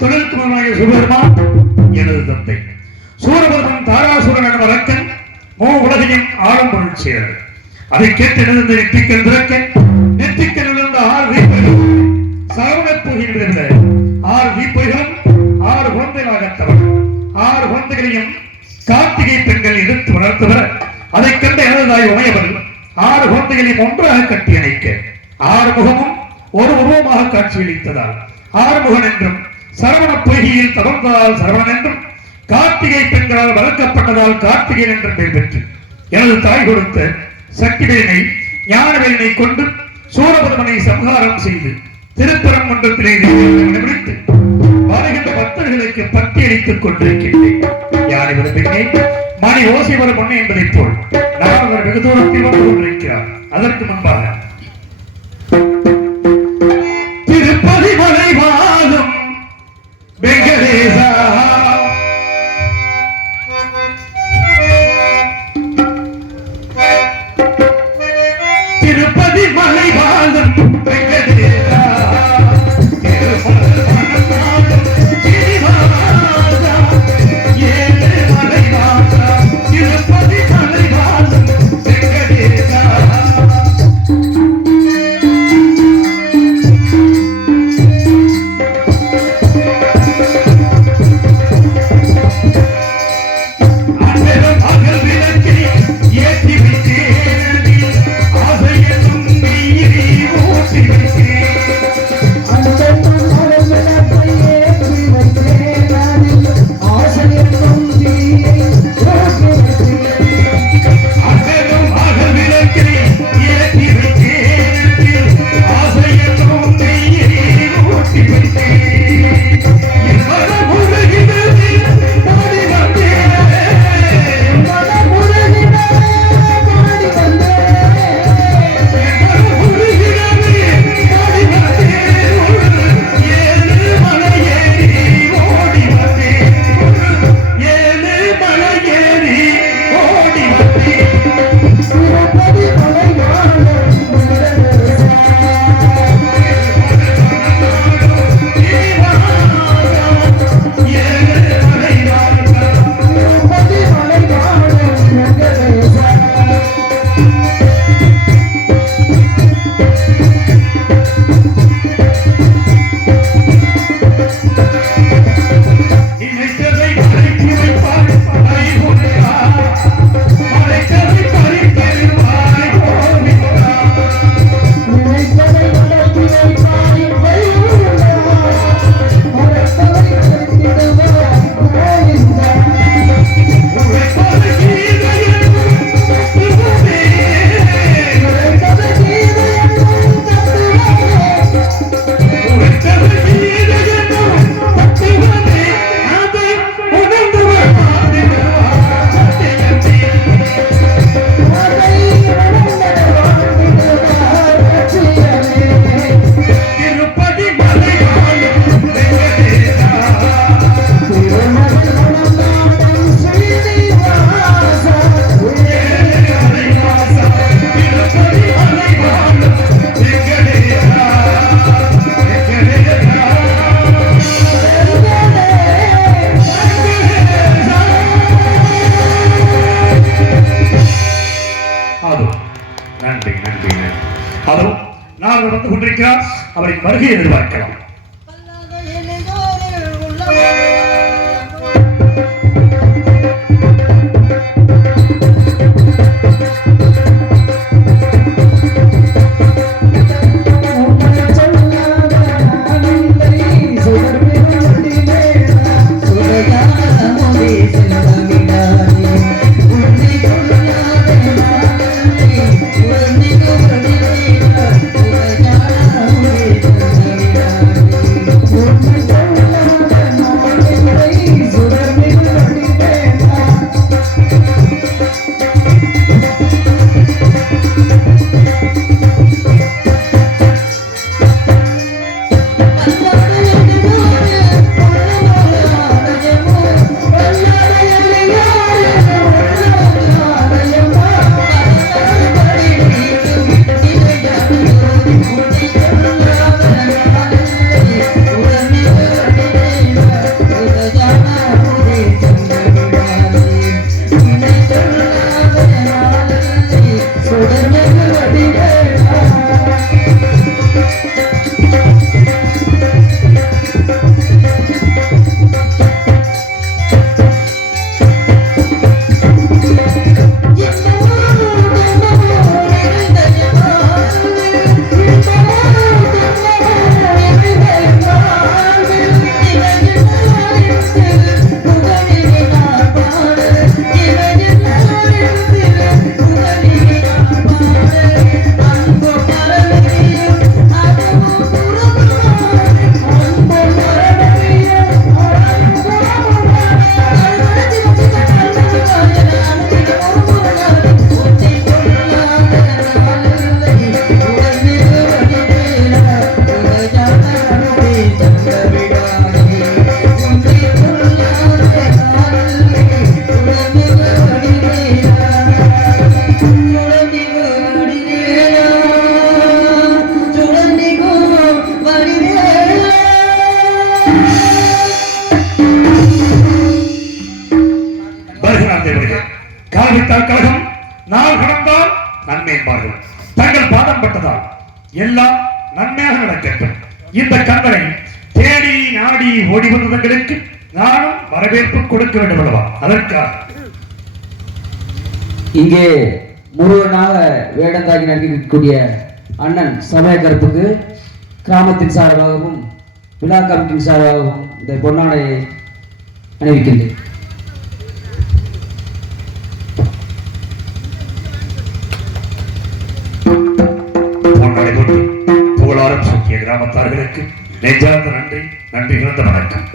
தொழில்குமாராகிய சுபெருமான் எனது தந்தை. சூரபதம் தாராசுரன் என வழக்கன் உலகையும் ஆளும் பொருள் செய்கிறது. அதை கேட்டு எழுந்த நெற்றிக்கல் திறக்க நெற்றிக்கல் எழுந்த 6 வீப்பைகளும் சரவணப்பூகில் விட 6 வீப்பைகளும் 6 குழந்தைகளாகத்தவர் 6 குழந்தைகளையும் கார்த்திகை பெண்கள் எடுத்து வளர்த்தவர். அதை கண்ட எனதாய் உமையவர் 6 குழந்தைகளையும் ஒன்றாக கட்டி அணைக்க 6 முகமும் ஒரு உருவமாக காட்சியளித்ததால் ஆறுமுகன் என்றும் சரவண பொய்கையில் தவழ்ந்ததால் சரவணன் என்றும் கார்த்திகை பெண்களால் வளர்க்கப்பட்டதால் கார்த்திகேயன் என்ற பெயர் பெற்று எனது தாய் கொடுத்த சக்திவேலனை ஞானவேலனை கொண்டு சூரபதமனை சம்ஹாரம் செய்து திருப்பரங்குன்றத்திலே விடுத்து வருகின்ற பக்தர்களுக்கு பட்டியலித்துக் கொண்டிருக்கின்றேன். யாரை விரும்பினேன் மணி ஓசை வரும் முன்னே என்பதைப் போல் நான் அவர் வெகு தூரத்தில் வந்து கொண்டிருக்கிறார். அதற்கு முன்பாக திருப்பதி மலை வாழும் வெங்கடேசா திருப்பதி மலை வாழும் வெங்கடேசா அவரை வருகை எதிர்பார்க்கலாம். Yeah. கட்டால் கழகம் நாள் கடந்தால் நன்மை என்பார்கள். தங்கள் பாதம் பட்டதால் எல்லாம் நன்மையாக நடக்கட்டும். இந்த கந்தனை தேடி நாடி ஓடி வந்தவர்களுக்கு நானும் வரவேற்பு கொடுக்க வேண்டும் அல்லவா? அதற்காக இங்கே முருகனாக வேடந்தாகி நடிக்கக்கூடிய அண்ணன் சமயக்கருப்புக்கு கிராமத்தின் சார்பாகவும் விழா கமிட்டியின் சார்பாகவும் இந்த பொன்னாடையை அணிவிக்கின்றேன். பொன்னாடை போட்டு புகழாரம் சூட்டிய கிராமத்தார்களுக்கு நெஞ்சார்ந்த நன்றி, நன்றி இழந்த வணக்கம்.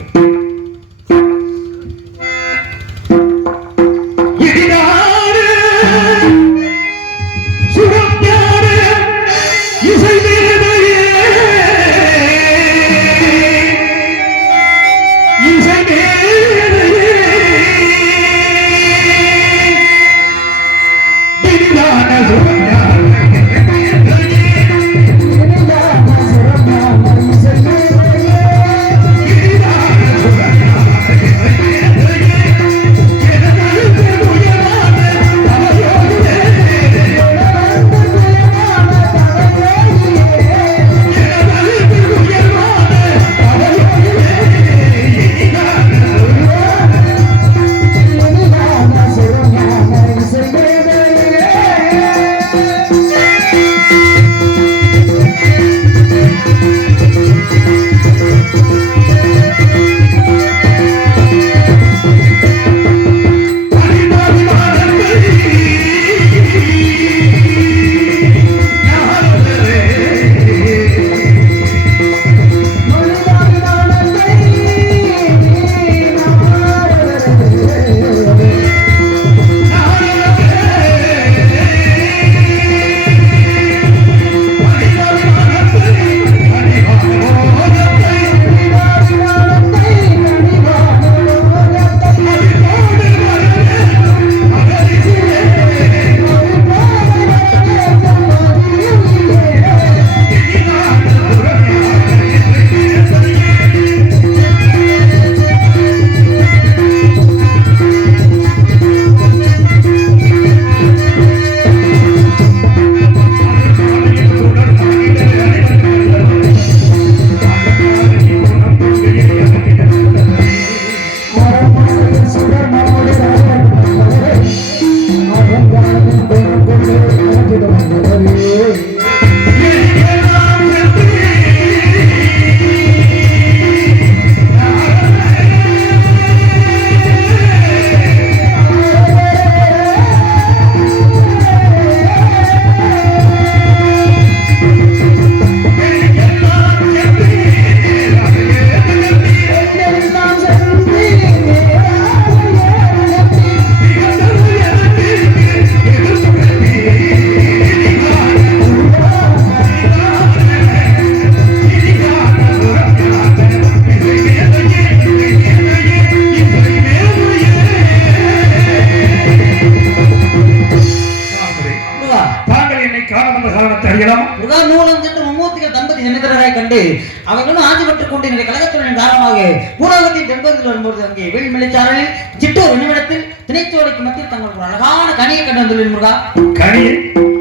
அவர்களும் ஆட்சி பெற்றுக் கொண்டு கழகத்துடன் காரணமாக பூராகத்தின் தென்பகுதியில் வரும்போது அங்கே வெளிமலைச்சாரலில் சிற்றோர் நிமிடத்தில் திணைச்சோலைக்கு மத்தியில் தங்கள் ஒரு அழகான கனியை கண்டு வந்துள்ளேன் முருகா. கனியை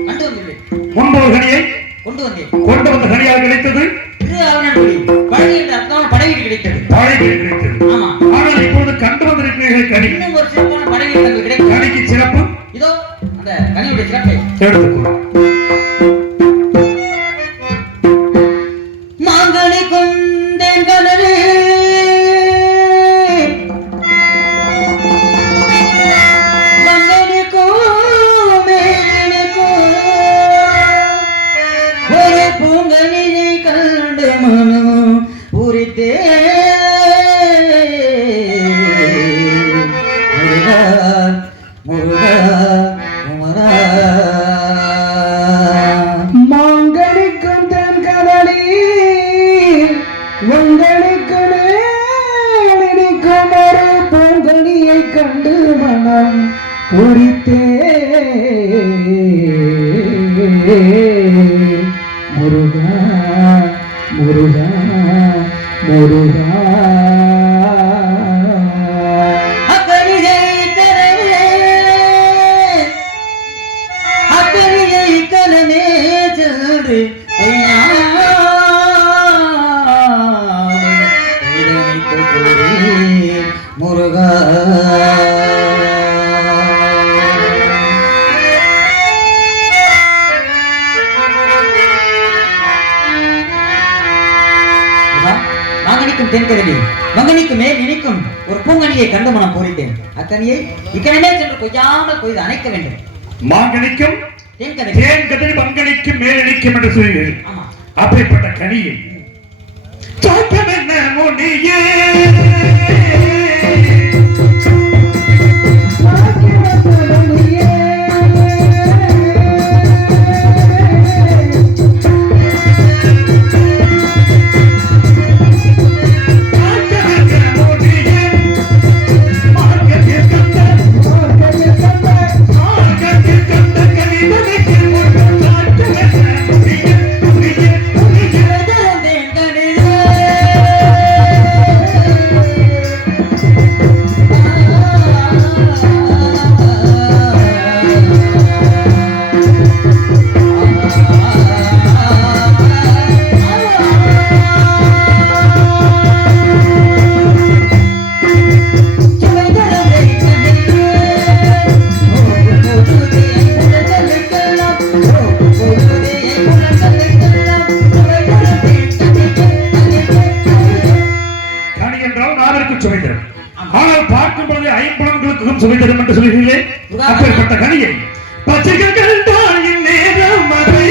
கண்டு வந்துள்ளேன். முன்பு ஒரு கனியை கொண்டு வந்தேன். கொண்டு வந்த கனியாக கிடைத்தது பழகி என்ற அர்த்தமான படைவீடு கிடைத்தது. படைவீடு கிடைத்தது. ஆமா. ஆனால் இப்பொழுது கண்டு வந்திருக்கிறீர்கள் கனி. இன்னும் ஒரு சிறப்பான படைவீடு தங்களுக்கு கிடைக்கும். கனிக்கு சிறப்பு இதோ அந்த கனியுடைய சிறப்பை எடுத்துக்கொள்ளும். கண்டு மனம் பூரித்தே முருகா முருகா முருகா அக்கனியை தரவே முருகா. தென்கதலி மகனிக்கு மேல் நினைக்கும் ஒரு பூங்கனியை கண்டு மனம் பூரித்தேன். அத்தனையை இக்கனமே சென்று கொய்யாமல் கொய்து அணைக்க வேண்டும். மாங்கனிக்கும் தேன்கதலி மங்கனிக்கும் மேல் நினைக்கும் என்று சொல்கிறீர்கள். அப்படிப்பட்ட கனியை தோற்றம் என்ன முனியே சுமைதரும் என்று சொல்கிறீர்களே, அப்பேற்பட்ட கனியை பச்சைகள் தாயின் நேரம் அதை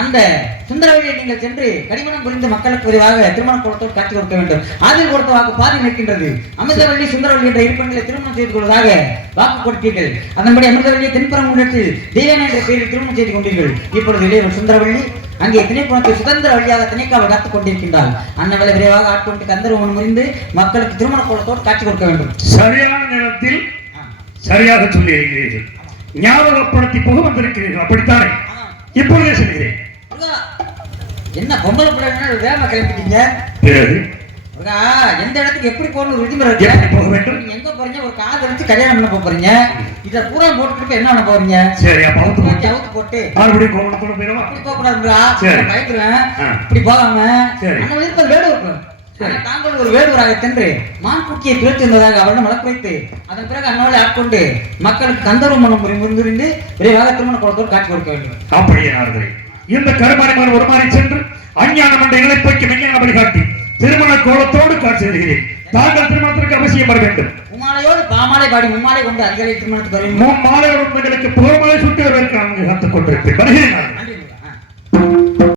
அந்த சுந்தரவழியை நீங்கள் சென்று கடிமணம் புரிந்து மக்களுக்கு விரைவாக திருமண குளத்தோடு காட்சி கொடுக்க வேண்டும். அதில் கொடுத்த வாக்கு பாதி நிற்கின்றது. அமிர்தவள்ளி சுந்தரவள்ளி என்ற இருப்பங்களை திருமணம் செய்து கொள்வதாக வாக்கு கொடுத்தீர்கள். அதன்படி அமிர்தவள்ளியை தென்பரங்குன்றத்தில் தேவன் என்ற பெயரில் திருமணம் செய்து கொண்டீர்கள். இப்பொழுது இளையவர் சுந்தரவள்ளி அங்கே திணைப்புணத்தை சுதந்திர வழியாக திணைக்காவை காத்துக் கொண்டிருக்கின்றார். அன்னவளை விரைவாக ஆட்கொண்டு கந்தர்வன் முறிந்து மக்களுக்கு திருமண குளத்தோடு காட்சி கொடுக்க வேண்டும். சரியான நேரத்தில் சரியாக சொல்லியிருக்கிறீர்கள். ஞாபகப்படுத்தி போக வந்திருக்கிறீர்கள். அப்படித்தானே? இப்பொழுதே சொல்கிறேன். என்ன பொம்பளை பிள்ளை வேகமா கிளம்பிட்டீங்க? பிறகு எந்த இடத்துக்கு எப்படி போகணும் விதிமுறை போக வேண்டும்? எங்க போறீங்க? ஒரு காதை வச்சு கல்யாணம் பண்ண போறீங்க. இத பூரா போட்டுட்டு என்ன பண்ண போறீங்க? சரி, அப்ப அவுத்து போட்டு மறுபடியும் கோவணத்தோட போயிடும். அப்படி போக கூடாதுங்களா? பயக்கிறேன். இப்படி போகாம நம்ம இருப்பது வேடு இருக்கும். தாங்கள் ஒரு வேடுவராக சென்று மான்குட்டியை துரத்தி வந்ததாக அவரிடம் வழக்குரைத்து அதன் பிறகு அண்ணாவை ஆட்கொண்டு மக்களுக்கு கந்தர்வ மனம் முறிந்து விரைவாக திருமண குளத்தோடு காட்சி கொடுக்க வேண்டும். அப்படியே நார்களே, இந்த கருமாறிமார் ஒரு மாறி சென்று அஞ்ஞானம் என்ற இழைப்பைக்கு மெஞ்ஞான வழிகாட்டி திருமண கோலத்தோடு காட்சி தருகிறேன். தாங்கள் திருமணத்திற்கு அவசியம் வர வேண்டும். மும்மாலையோடு பாமாலை பாடி மும்மாலை கொண்டு அதிகாரி திருமணத்துக்கு வரும். மும்மாலையோடு உங்களுக்கு புகழ்மாலை சுற்றி வருவதற்கு காத்துக் கொண்டிருப்பேன். வருகிறேன்.